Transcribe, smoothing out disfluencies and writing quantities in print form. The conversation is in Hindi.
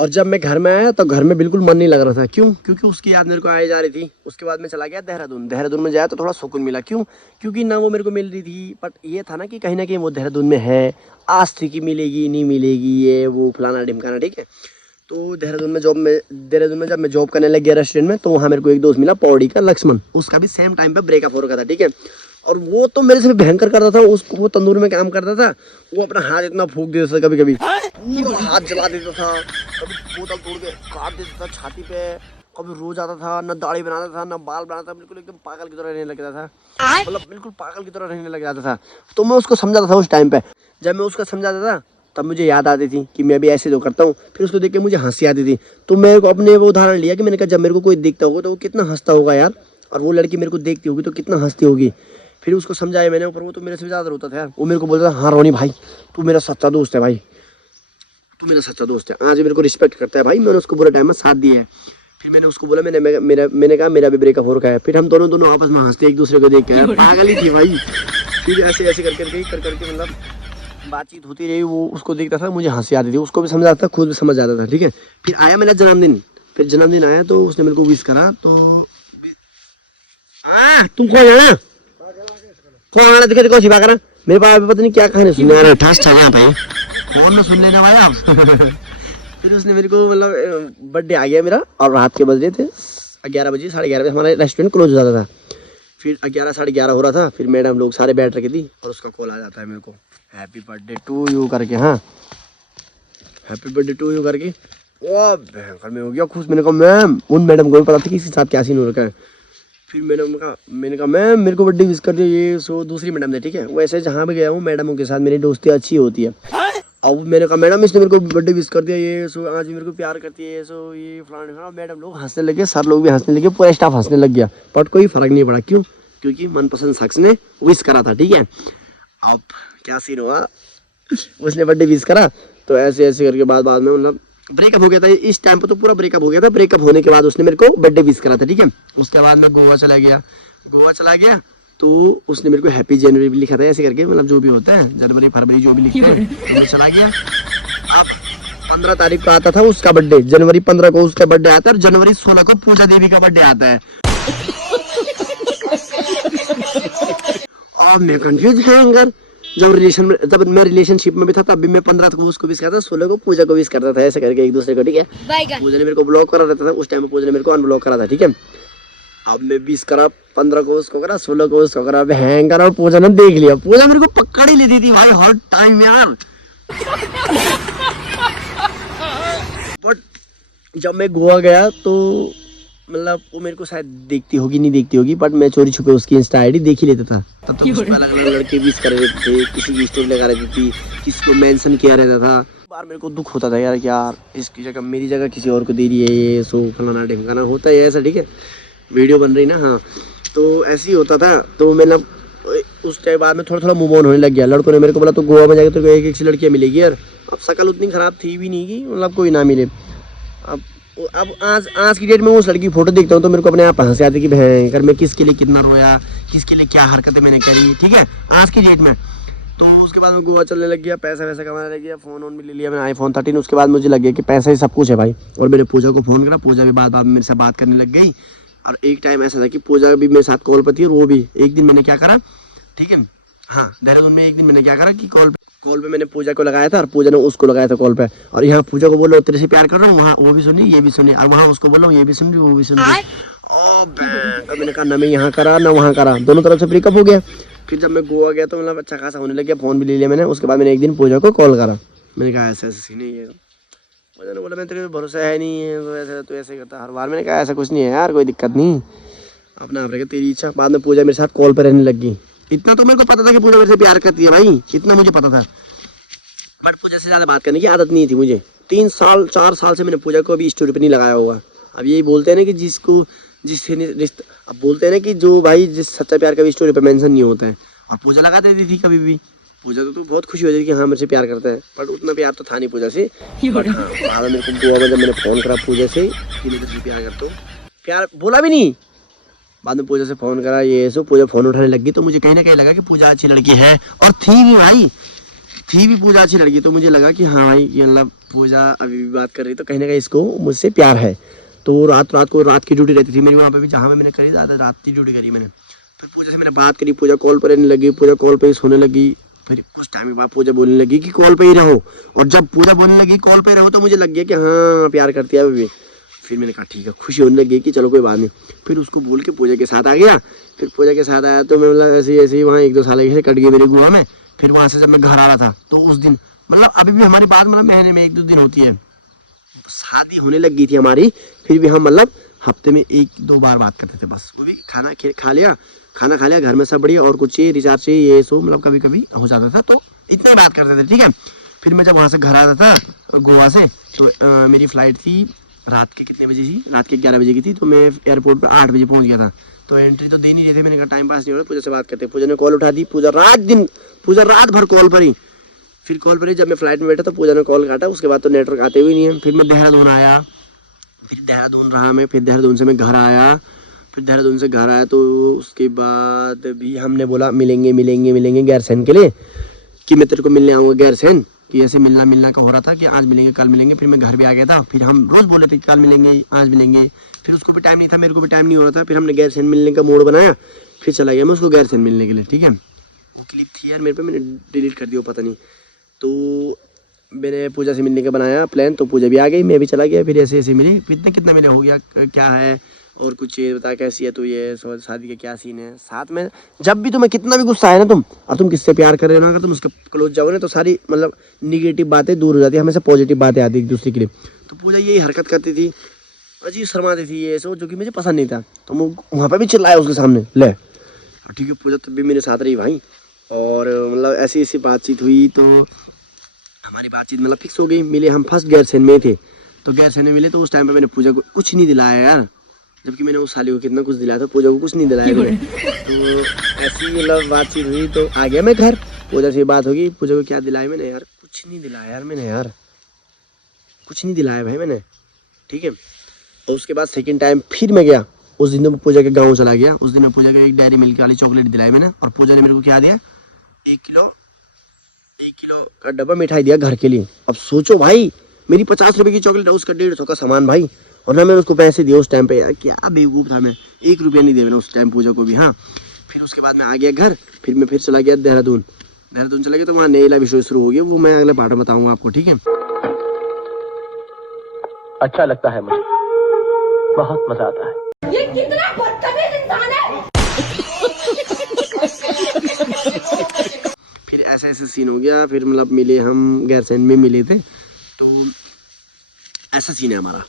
और जब मैं घर में आया तो घर में बिल्कुल मन नहीं लग रहा था। क्यों? क्योंकि उसकी याद मेरे को आई जा रही थी। उसके बाद मैं चला गया देहरादून। देहरादून में जाया तो थोड़ा सुकून मिला। क्यों? क्योंकि ना वो मेरे को मिल रही थी, बट ये था ना कि कहीं ना कहीं वो देहरादून में है, आस थी कि मिलेगी नहीं मिलेगी, ये वो फलाना ढिमकाना, ठीक है। तो देहरादून में जब मैं जॉब करने लग गया रेस्टोरेंट में, तो वहाँ मेरे को एक दोस्त मिला पौड़ी का, लक्ष्मण। उसका भी सेम टाइम पे ब्रेकअप हो रखा था, ठीक है। और वो तो मेरे से भयंकर करता था। वो तंदूर में काम करता था। वो अपना हाथ इतना फूंक देता था, कभी कभी पूरा हाथ जला देता था, कभी बोतल तोड़ के काट देता था छाती पे, कभी रोज आता था, न दाढ़ी बनाता था न बाल बनाता था, बिल्कुल एकदम पागल की तरह रहने लग जाता था, मतलब बिल्कुल पागल की तरह रहने लग जाता था। तो मैं उसको समझाता था उस टाइम पे। जब मैं उसको समझाता था तब मुझे याद आती थी कि मैं भी ऐसे तो करता हूँ। फिर उसको देख के मुझे हंसी आती थी। तो मेरे को अपने वो उदाहरण लिया कि मैंने कहा जब मेरे को कोई देखता होगा तो वो कितना हंसता होगा यार, और वो लड़की मेरे को देखती होगी तो कितना हंसती होगी। फिर उसको समझाया मैंने, पर वो तो मेरे से ज़्यादा रोता था यार। वो मेरे को बोलता था, हाँ रोनी भाई तू मेरा सच्चा दोस्त है भाई, तू मेरा सच्चा दोस्त है, आज मेरे को रिस्पेक्ट करता है भाई, मैंने उसको बुरे टाइम में साथ दिया है। फिर मैंने उसको बोला मैंने कहा मेरा भी ब्रेकअप हो रखा है। फिर हम दोनों आपस में हंसते एक दूसरे को देख के, यार पागल ही थी भाई। फिर ऐसे कर करके मतलब बातचीत होती रही। वो उसको देखता था, मुझे हंसी आती थी, उसको भी समझ आता था, खुद भी समझ आता था, ठीक है। फिर आया मेरा जन्मदिन। फिर जन्मदिन आया तो उसने मेरे को विश करा। तो तुम कौन है ना, कौन दिखे कौन छिपा करा, मेरे पास पता नहीं क्या खाने सुनने आ रहा है, ठास ठा यहाँ पे फोन में सुन लेना भाई आप। फिर उसने मेरे को मतलब बर्थडे आ गया मेरा, और रात के बज रहे थे 11 बजे, 11:30 बजे हमारा रेस्टोरेंट क्लोज हो जाता था। फिर 11 साढ़े 11 हो रहा था। फिर मैडम लोग सारे बैठ रखे थी और उसका कॉल आ जाता है मेरे को, हैप्पी बर्थडे टू यू करके। हाँ, हैप्पी बर्थडे टू यू करके। ओ भयंकर में हो गया खुश। मैंने कहा मैम, उन मैडम को भी पता था कि इसके साथ क्या सीन हो रखा है। फिर मैंने कहा मैम मेरे को बर्थडे विश कर दिया, ये सो दूसरी मैडम ने, ठीक है। वैसे जहाँ भी गया हूँ मैडमों के साथ मेरी दोस्ती अच्छी होती है। अब मैंने कहा मैडम इसने मेरे को बर्थडे विश कर दिया, ये सो आज मेरे को प्यार करती है, सो ये फलाना। मैडम लोग हंसने लगे, सर लोग भी हंसने लगे, पूरा स्टाफ हंसने लग गया, बट कोई फर्क नहीं पड़ा। क्यों? क्योंकि मनपसंद शख्स ने विश करा था, ठीक है। अब क्या सीन हुआ, उसने बर्थडे विश करा तो ऐसे करके बाद में मतलब ब्रेकअप हो गया था। इस टाइम पे तो पूरा ब्रेकअप हो गया था। ब्रेकअप होने के बाद उसने मेरे को बर्थडे विश करा था, ठीक है। उसके बाद मैं गोवा चला गया तो उसने मेरे को हैप्पी जनवरी भी लिखा था, ऐसे करके मतलब जो भी होता है जनवरी फरवरी जो भी लिखते हैं, तो मैं चला गया। अब 15 तारीख को आता था उसका बर्थडे, जनवरी 15 को उसका बर्थडे आता है, और जनवरी 16 को पूजा देवी का बर्थडे आता है। अब मैं कंफ्यूज है। जब मैं रिलेशनशिप में भी था तब भी मैं 15 को उसको विश करता था, 16 को पूजा को विश करता था, ऐसे करके एक दूसरे को, ठीक है। पूजा ने मेरे को ब्लॉक करा रहता था उस टाइम में, पूजा ने मेरे को अनब्लॉक करा था, ठीक है। अब मैं 20 करा, 15 को उसको करा, 16 को उसको करा, हैंग करा। पूजा ने देख लिया, पूजा मेरे को पकड़ ही लेती थी भाई हर टाइम यार। बट जब मैं गोवा गया तो मतलब वो मेरे को शायद देखती होगी नहीं देखती होगी, बट मैं चोरी छुपे उसकी इंस्टा आईडी देख ही लेता था। तब तो अलग अलग लड़के विश कर रहे थे, किसी की स्टोरी लगा रही थी, किसी को मेंशन किया रहता था। बार मेरे को दुख होता था यार इसकी जगह मेरी जगह किसी और को दे रही है, ये सो फलाना ढिमकाना होता है ऐसा, ठीक है। वीडियो बन रही ना, हाँ, तो ऐसे ही होता था। तो मतलब उस टाइम बाद में थोड़ा मूव ऑन होने लग गया। लड़कों ने मेरे को बोला तो गोवा में जाके तो एक सी लड़कियाँ मिलेगी यार। अब शक्ल उतनी खराब थी भी नहीं की मतलब कोई ना मिले। अब आज की डेट में उस लड़की की फोटो देखता हूँ तो मेरे को अपने आप हंसी आती कि भयंकर मैं किसके लिए कितना रोया, किसके लिए क्या हरकतें मैंने करी, ठीक है, आज की डेट में। तो उसके बाद में गोवा चलने लग गया, पैसा वैसा कमाने लग गया, फ़ोन भी ले लिया मैंने iPhone 13। उसके बाद मुझे लग गया कि पैसा ही सब कुछ है भाई। और मैंने पूजा को फ़ोन करा, पूजा भी बाद में मेरे साथ बात करने लग गई। और एक टाइम ऐसा था कि पूजा भी मेरे साथ कॉल पर थी, और वो भी एक दिन मैंने क्या करा, ठीक है, हाँ, देहरादून में एक दिन मैंने क्या करा कि कॉल पे मैंने पूजा को लगाया था और पूजा ने उसको लगाया था कॉल पे। और यहाँ पूजा को बोलो तेरे से प्यार कर रहा हूँ, वहाँ वो भी सुनी ये भी सुनी, और वहाँ उसको बोलो ये भी सुन रही वो भी सुन रही। तो मैंने कहा ना मैं यहाँ करा ना वहाँ करा, दोनों तरफ से ब्रेकअप हो गया। फिर जब मैं गोवा गया तो मतलब अच्छा खासा होने लग गया, फ़ोन भी ले लिया मैंने। उसके बाद मैंने एक दिन पूजा को कॉल करा, मैंने कहा ऐसा ऐसा सीन है। पूजा ने बोला मैं तेरे भरोसा है नहीं है तो ऐसा तो ऐसे करता हर बार। मैंने कहा ऐसा कुछ नहीं है यार, कोई दिक्कत नहीं, अपना आप रहेगा तेरी इच्छा। बाद में पूजा मेरे साथ कॉल पर रहने लग गई। इतना तो मेरे को पता था कि पूजा मेरे से प्यार करती है भाई, इतना मुझे पता था। बट पूजा से ज़्यादा बात करने की आदत नहीं थी मुझे। 4 साल से मैंने पूजा को अभी स्टोरी पे नहीं लगाया हुआ। अब यही बोलते हैं ना कि जिससे रिश्ता, अब बोलते हैं ना कि जो भाई जिस सच्चा प्यार कभी स्टोरी पे मेंशन नहीं होता है। और पूजा लगा देती थी कभी भी। पूजा तो बहुत खुशी हो जाती कि हाँ मेरे से प्यार करता है, बट उतना प्यार तो था नहीं पूजा से। बट हाँ, बाद मेरे को गोवा में जब मैंने फ़ोन करा पूजा से कि मैं तुझसे प्यार करता हूँ, प्यार बोला भी नहीं, बाद में पूजा से फ़ोन करा ये सो, पूजा फ़ोन उठाने लगी तो मुझे कहीं ना कहीं लगा कि पूजा अच्छी लड़की है, और थी भी भाई, थी भी पूजा अच्छी लड़की, तो मुझे लगा कि हाँ भाई ये मतलब पूजा अभी भी बात कर रही तो कहीं ना कहीं इसको मुझसे प्यार है। तो रात की ड्यूटी रहती थी मेरी वहाँ पे भी, जहाँ पे मैंने करी रात की ड्यूटी करी मैंने। फिर पूजा से मैंने बात करी, पूजा कॉल पर रहने लगी, पूजा कॉल पे ही सोने लगी। फिर कुछ टाइम के बाद पूजा बोलने लगी कि कॉल पे ही रहो, और जब पूजा बोलने लगी कॉल पे रहो तो मुझे लग गया कि हाँ प्यार करती है अभी। फिर मैंने कहा ठीक है, खुशी होने लगी कि चलो कोई बात नहीं। फिर उसको बोल के पूजा के साथ आ गया। फिर पूजा के साथ आया तो मैं मतलब ऐसे ही वहाँ 1-2 साल ऐसे कट गए मेरे गोवा में। फिर वहाँ से जब मैं घर आ रहा था तो उस दिन मतलब अभी भी हमारी बात मतलब महीने में 1-2 दिन होती है। शादी होने लग गई थी हमारी, फिर भी हम मतलब हफ्ते में 1-2 बार बात करते थे बस। वो भी खाना खा लिया घर में सब बढ़िया, और कुछ चाहिए रिचार्ज चाहिए ये सो मतलब कभी कभी हो जाता था, तो इतना बात करते थे ठीक है। फिर मैं जब वहाँ से घर आता था गोवा से, तो मेरी फ्लाइट थी रात के कितने बजे थी, रात के 11 बजे की थी। तो मैं एयरपोर्ट पर 8 बजे पहुँच गया था। तो एंट्री तो दे नहीं रहे थे, मैंने कहा टाइम पास नहीं हो रहा, पूजा से बात करते। पूजा ने कॉल उठा दी, पूजा रात भर कॉल पर ही। फिर कॉल पर ही जब मैं फ्लाइट में बैठा तो पूजा ने कॉल काटा, उसके बाद तो नेटवर्क आते हुए नहीं है। फिर मैं देहरादून आया, फिर देहरादून रहा मैं, फिर देहरादून से मैं घर आया। फिर देहरादून से घर आया तो उसके बाद भी हमने बोला मिलेंगे गैरसैन के लिए, कि मैं तेरे को मिलने आऊँगा गैरसैन, कि ऐसे मिलना का हो रहा था कि आज मिलेंगे कल मिलेंगे। फिर मैं घर भी आ गया था, फिर हम रोज़ बोले थे कि कल मिलेंगे आज मिलेंगे। फिर उसको भी टाइम नहीं था, मेरे को भी टाइम नहीं हो रहा था। फिर हमने गैरसैन मिलने का मूड बनाया, फिर चला गया मैं उसको गैरसैन मिलने के लिए ठीक है। वो क्लिप थी यार मेरे पे, मैंने डिलीट कर दिया पता नहीं। तो मैंने पूजा से मिलने का बनाया प्लान, तो पूजा भी आ गई, मैं भी चला गया। फिर ऐसे मिली, कितना मिले हो गया क्या है और कुछ चीज़ बता कैसी है, तो ये शादी का क्या सीन है साथ में। जब भी तुम्हें कितना भी गुस्सा है ना तुम, और तुम किससे प्यार कर रहे हो ना, अगर तुम उसके क्लोज जाओ ना तो सारी मतलब निगेटिव बातें दूर हो जाती है, हमेशा पॉजिटिव बातें आती है एक दूसरे के लिए। तो पूजा यही हरकत करती थी, अजीब शर्माती थी ये सो, जो कि मुझे पसंद नहीं था। तो मैं वहाँ पर भी चिल्लाया उसके सामने ले, ठीक है। पूजा तब भी मेरे साथ रही भाई, और मतलब ऐसी बातचीत हुई तो हमारी बातचीत मतलब फिक्स हो गई। मिले हम फर्स्ट गैरसैन में थे, तो गैरसैन में मिले तो उस टाइम पे मैंने पूजा को कुछ नहीं दिलाया यार, जबकि मैंने उस साली को कितना कुछ दिलाया था, पूजा को कुछ नहीं दिलाया मैंने। तो ऐसी मतलब बातचीत हुई तो आ गया मैं घर, पूजा से बात होगी, पूजा को क्या दिलाया मैंने यार, कुछ नहीं दिलाया यार मैंने, यार कुछ नहीं दिलाया भाई मैंने ठीक है। तो उसके बाद सेकेंड टाइम फिर मैं गया, उस दिन तो पूजा के गाँव चला गया। उस दिन मैं पूजा को एक डेयरी मिल्क वाली चॉकलेट दिलाई मैंने, और पूजा ने मेरे को क्या दिया, 1 किलो का डब्बा मिठाई दिया घर के लिए। अब सोचो भाई, मेरी 50 रुपए की चॉकलेट, उसका 150 का सामान भाई, और ना मैंने उसको पैसे दिए उस टाइम पे। यार क्या बेवकूफ़ था मैं, 1 रुपया नहीं दिया मैंने उस टाइम पूजा को भी। हाँ फिर उसके बाद मैं आ गया घर, फिर मैं फिर चला गया देहरादून चला गया। तो वहाँ नई लाइफ स्टोरी शुरू हो गई, वो मैं अगले पार्ट में बताऊँगा आपको ठीक है। अच्छा लगता है मुझे, बहुत मजा आता है। ये कितना बदतमीज इंसान है। फिर ऐसे सीन हो गया, फिर मतलब मिले हम गैरसैन में मिले थे, तो ऐसा सीन है हमारा।